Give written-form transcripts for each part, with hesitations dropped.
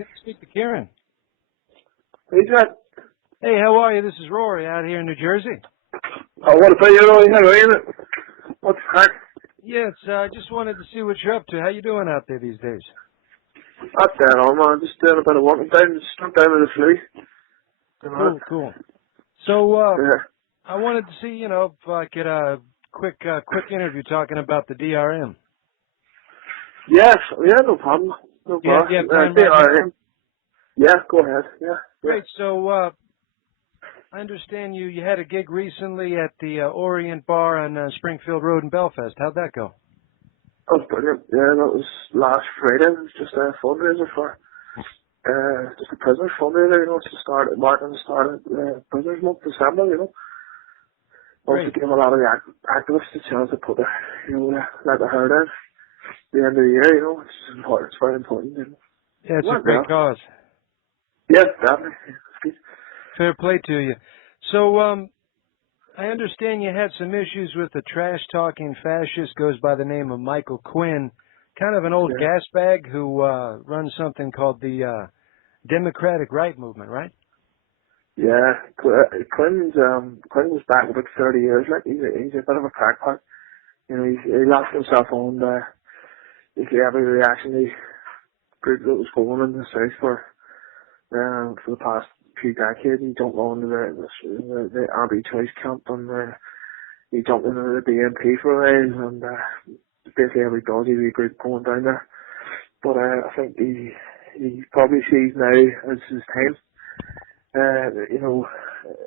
Can I speak to Ciaran? Hey, Jack. Hey, how are you? This is Rory out here in New Jersey. Oh, what about you, Rory? How are you? What's the crack? Yes, I just wanted to see what you're up to. How you doing out there these days? Not that all, man. Just doing a bit of work down. Just stuck down with the flu. You know? Cool. So, Yeah. I wanted to see, if I could quick interview talking about the DRM. Yes. Yeah, no problem. No Yeah, problem. time They right now. are. Yeah, go ahead. Yeah. Great. So, I understand you had a gig recently at the Orient Bar on Springfield Road in Belfast. How'd that go? That was brilliant. Yeah, that was last Friday. It was just a fundraiser for, just a prisoners fundraiser, it's the start, marking the start of prisoners month, December, Also Great. gave a lot of the activists a chance to put their, let their hair down. The end of the year, it's important. It's very important. Yeah, it's a Went great well. cause. Yes, definitely. It's good. Fair play to you. So, I understand you had some issues with the trash-talking fascist, goes by the name of Michael Quinn, kind of an old Yeah. gas bag who runs something called the Democratic Right Movement, right? Yeah. Clinton's, Clinton was back about 30 years. Like, he's a bit of a crackpot. He locked himself on every reactionary group that was going in the South for the past few decades. He jumped on to the anti-choice camp and he jumped into the BNP for a while and basically every dodgy wee group going down there. But I think he probably sees now as his time.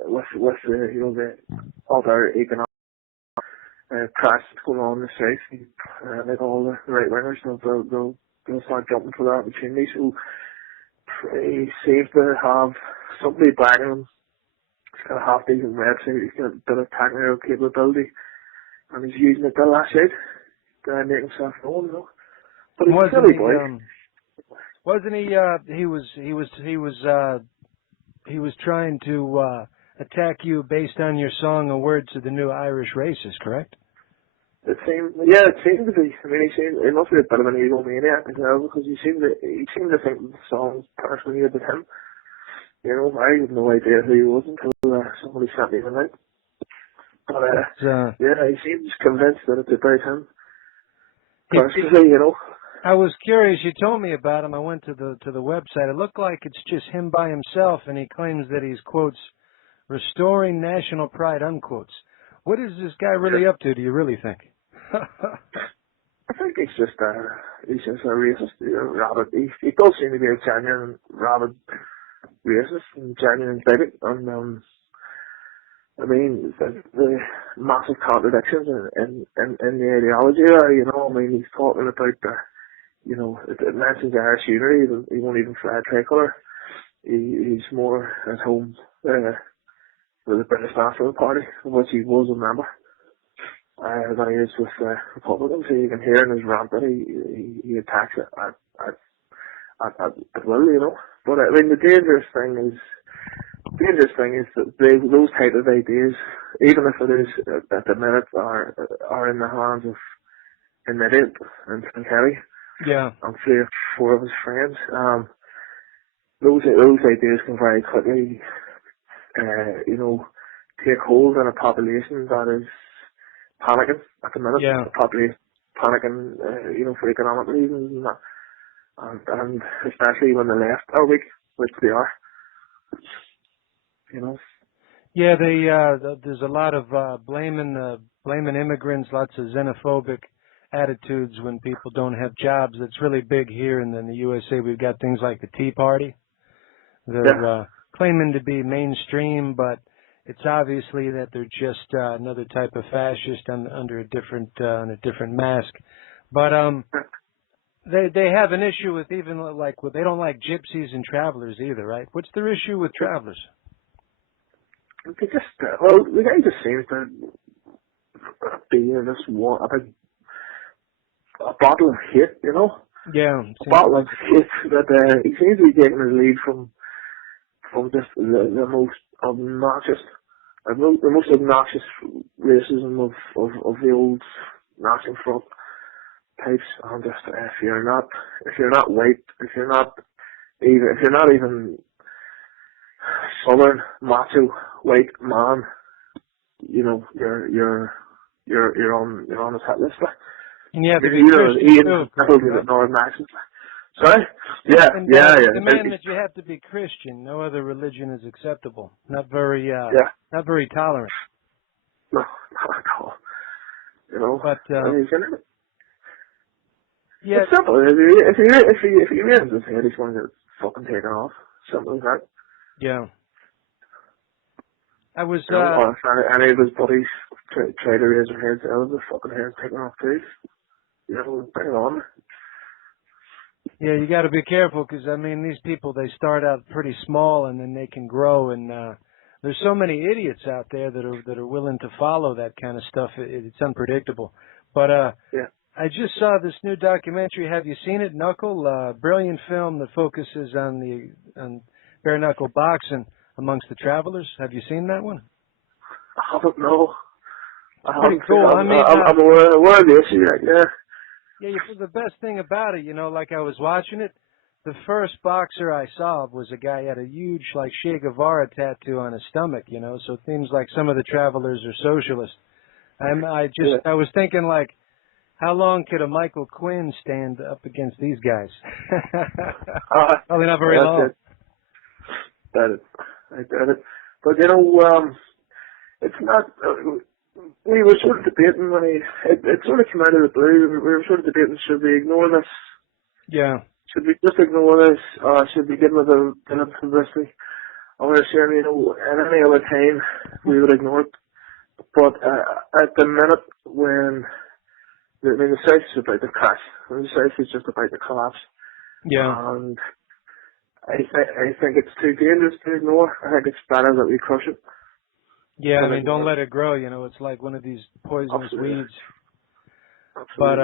With the other economic crash that's going on in the South, like all the right wingers, they'll start jumping for that opportunity. So he seems to have somebody backing him. He's got a half decent website. He's got a bit of technical capability, and he's using it to lash out to make himself known. But he's a Wasn't silly he? boy. Wasn't he? He was trying to attack you based on your song "A Word to the New Irish Racist," correct? It seemed to be. I mean, he must be a bit of an egomaniac as well, because he seemed to think that the song personally about him. I had no idea who he was until somebody sent me the link. But he seems convinced that it's about him personally. I was curious. You told me about him. I went to the website. It looked like it's just him by himself, and he claims that he's, quotes, restoring national pride, unquotes. What is this guy really up to, do you really think? I think he's just a racist, rabid. He does seem to be a genuine rabid racist and genuine bigot. And I mean, the massive contradictions in the ideology there. He's talking about it mentions Irish unity. He won't even fly a tricolour. He's more at home with the British National Party, of which he was a member. Than he is with Republicans. So you can hear in his rant that he attacks it at will, But I mean, the dangerous thing is that those type of ideas, even if it is at the minute, are in the hands of an idiot and Kelly. Yeah. And 3 or 4 of his friends. Those ideas can very quickly, take hold in a population that is panicking at the minute. Yeah. The population panicking, for economic reasons and especially when the left are weak, which they are. Yeah, there's a lot of blaming immigrants, lots of xenophobic attitudes when people don't have jobs. That's really big here, and in the USA we've got things like the Tea Party. They're claiming to be mainstream, but it's obviously that they're just another type of fascist under a different mask. But they have an issue with even they don't like gypsies and travelers either, right? What's their issue with travelers? They just the guy just seems to be in this one a bottle of hate, Yeah, a bottle of hate that he seems to be taking his lead from just the most obnoxious. The most obnoxious racism of the old National Front types. And just if you're not white, if you're not even if you're not even southern macho white man, you know, you're on the hit list. And you have to be You're Christian Ian too. the Northern accent. Sorry? Yeah, And yeah. demand that you have to be Christian. No other religion is acceptable. Not very Yeah. not very tolerant. No, not at all. You know. But yeah, it's simple. If you realize his head, he's going to get fucking taken off. Simple as that. yeah. I was You know, or if any of his buddies try to raise their heads, they'll have their fucking head taken off too. You know, bring it on. yeah, you got to be careful because I mean these people they start out pretty small and then they can grow and there's so many idiots out there that are willing to follow that kind of stuff. It's unpredictable. But Yeah. I just saw this new documentary. Have you seen it, Knuckle? Brilliant film that focuses on bare knuckle boxing amongst the travelers. Have you seen that one? I don't know. Pretty cool. I'm aware of the issue, yeah. Yeah, the best thing about it, you know, like I was watching it, the first boxer I saw was a guy who had a huge, like, Che Guevara tattoo on his stomach, you know, so it seems like some of the travelers are socialists. I was thinking, like, how long could a Michael Quinn stand up against these guys? Probably not very long. I get it. But, you know, it's not... we were sort of debating when it sort of came out of the blue. We were sort of debating, should we ignore this? Yeah. Should we just ignore this? Should we give it a bit of publicity? I was saying, you know, at any other time, we would ignore it. But at the minute when, I mean, the South is about to crash. The South is just about to collapse. Yeah. And I think it's too dangerous to ignore. I think it's better that we crush it. Yeah, I mean, don't let it grow, you know, it's like one of these poisonous weeds. Absolutely. But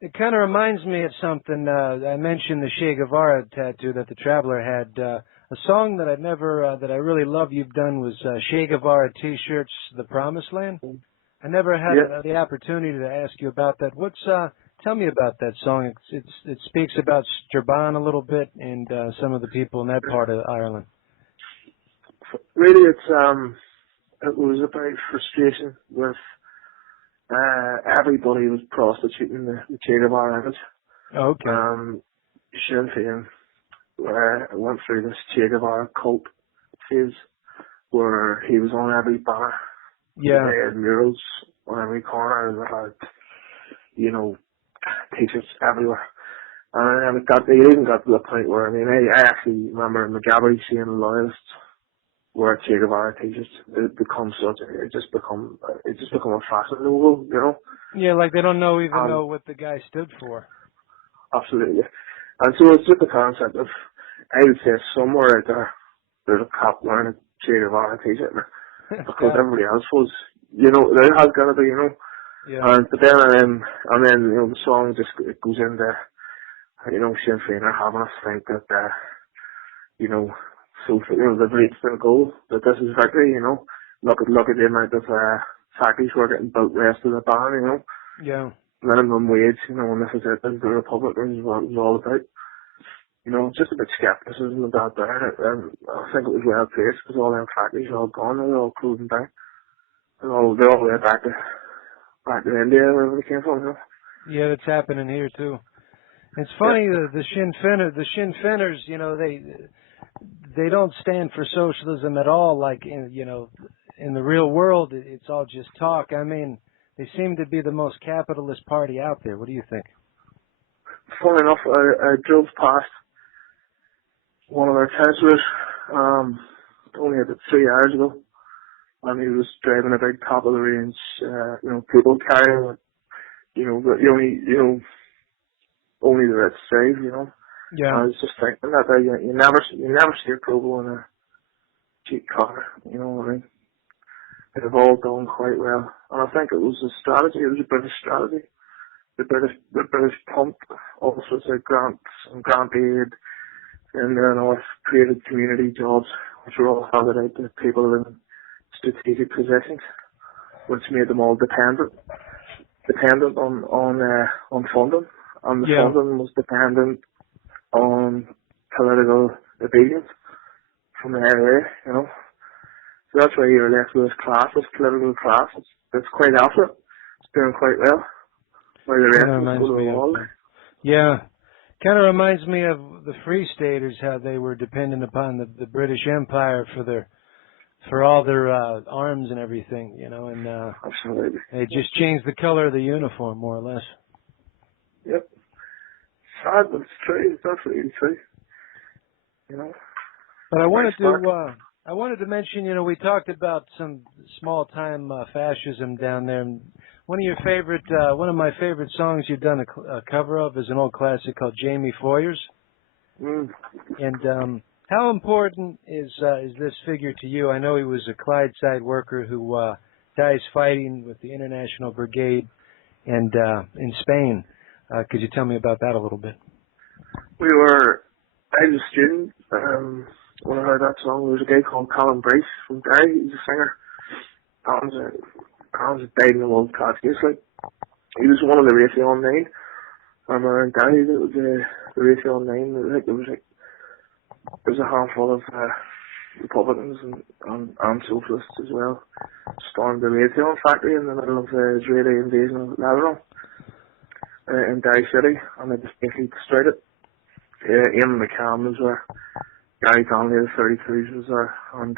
it kind of reminds me of something, I mentioned the Che Guevara tattoo that the Traveler had. A song that that I really love you've done was Che Guevara T-shirts, The Promised Land. I never had the opportunity to ask you about that. Tell me about that song. It speaks about Strabane a little bit and some of the people in that part of Ireland. Really, it was about frustration with everybody was prostituting the Che Guevara image. Okay. Sinn Féin went through this Che Guevara cult phase where he was on every banner. Yeah. They had murals on every corner. They had, you know, t-shirts everywhere. And they even got to the point where, I mean, I actually remember Maghaberry seeing loyalists wear Che Guevara t-shirts. It just become a fashion logo, you know? Yeah, like they don't know what the guy stood for. Absolutely. And so it's just the concept of, I would say somewhere out there's a cop wearing a Che Guevara t-shirt because everybody else was, you know, there has got to be, you know. Yeah. But then, you know, the song just it goes into, you know, Sinn Féin are having us think that, you know, so, you know, they've reached their goal, that this is victory, you know. Look at the amount of factories who are getting built west of the ban, you know. Yeah. Minimum wage, you know, and this is it, this is the Republic, this is what it was all about. You know, just a bit skepticism about that, and I think it was well placed because all them factories are all gone, they're all closing down. They're all the way back to India, wherever they came from, you know. Yeah, that's happening here too. It's funny the Sinn Féiners, you know, they don't stand for socialism at all. Like you know, in the real world, it's all just talk. I mean, they seem to be the most capitalist party out there. What do you think? Funny enough, I drove past one of their councillors only about 3 hours ago, and he was driving a big top of the range, you know, people carrying, you know, only the red side, you know. Yeah. I was just thinking that you never see a Provo in a cheap car, you know what I mean? They've all done quite well, and I think it was a strategy. It was a British strategy. The British pumped all sorts of grants and grant aid in the north, created community jobs, which were all handed out to people in strategic positions, which made them all dependent on funding, and the funding was dependent on political obedience from the area, you know. So that's why you're left with this class, this political class. It's quite affluent. It's doing quite well. While the rest of us go to the wall. Yeah. Kind of reminds me of the Free Staters, how they were dependent upon the British Empire for all their arms and everything, you know, and absolutely. They just changed the color of the uniform, more or less. Yep. Sad, but it's true. It's absolutely true. You know. But I wanted to mention, you know, we talked about some small-time fascism down there. And one of my favorite songs you've done a cover of is an old classic called Jamie Foyers. Mm. And how important is this figure to you? I know he was a Clydeside worker who dies fighting with the International Brigade and in Spain. Could you tell me about that a little bit? I was a student. When I heard that song, there was a guy called Colin Bryce from Derry. He's a singer. Colin's died in the World Cup. He was one of the Raytheon 9. And around Derry, the Raytheon 9, I think there was a handful of Republicans and socialists as well stormed the Raytheon factory in the middle of the Israeli invasion of Lebanon in Derry City, and they just basically destroyed it. Ian McCann was there. Gary Conley, the 32s, was there, and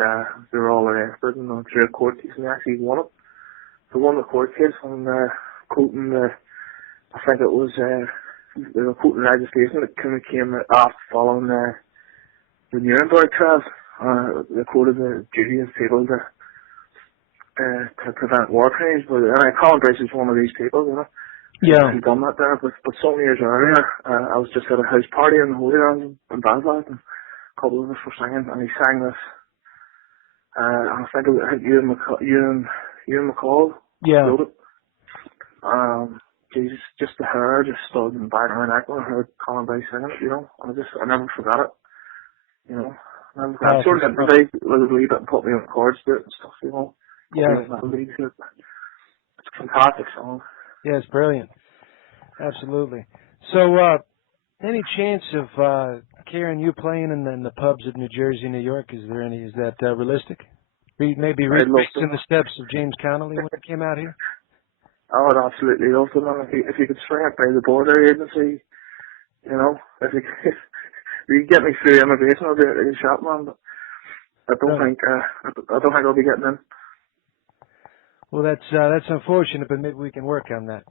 they were all arrested and through a court case, and they actually won it. They won the court case on quoting I think it was they were quoting legislation that kind of came after following the Nuremberg trials. They quoted the duty of people to prevent war crimes, but Colin Bryce is one of these people, you know. Yeah. He done that there, but some years earlier, I was just at a house party in the Holy Land in Belfast, and a couple of us were singing, and he sang this. I think Ewan McCall wrote it. Jesus, just the hair just stood in the back of my neck when I heard Colin Bryce singing it, you know. And I never forgot it, you know. I sort of improvised with a wee bit and put me on chords to it and stuff, you know. Yeah. It's a fantastic song. Yeah, it's brilliant. Absolutely. So, any chance of Ciaran, you playing in the pubs of New Jersey, New York? Is that realistic? Maybe retracing the steps of James Connolly when he came out here? I would absolutely love to, man. If you could swing it by the border agency, you know, if you could get me through immigration, I'll do it in a shop, man. But I don't think I'll be getting in. Well, that's unfortunate, but maybe we can work on that.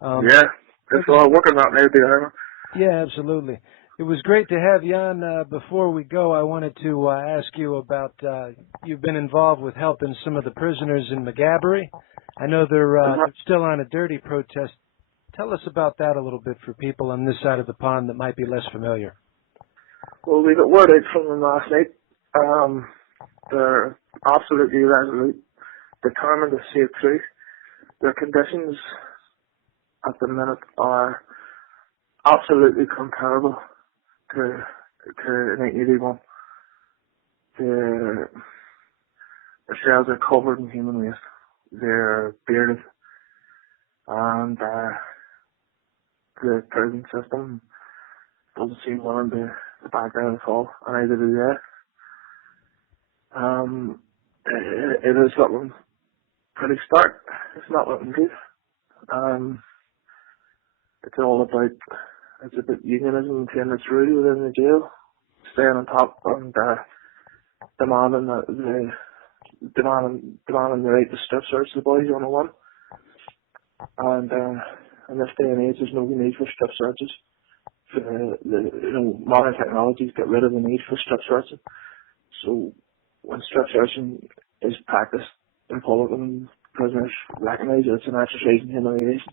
Yeah, that's all I'm working on now, dear. Yeah, absolutely. It was great to have you on. Before we go, I wanted to ask you about, you've been involved with helping some of the prisoners in Maghaberry. I know they're still on a dirty protest. Tell us about that a little bit for people on this side of the pond that might be less familiar. Well, we got word out from them last night. They're absolutely resolute, determined to see it through. Their conditions at the minute are absolutely comparable to 1981. The cells are covered in human waste. They're bearded, and the prison system doesn't seem willing to back down at all, and neither do they. It is looking pretty stark. It's not looking good. It's about unionism and saying it's rule within the jail, staying on top and demanding the right to strip search the boys on the one. And in this day and age, there's no need for strip searches. Modern technologies get rid of the need for strip searching. So when strip searching is practiced in public and prisoners recognise it's an exercise in humiliation,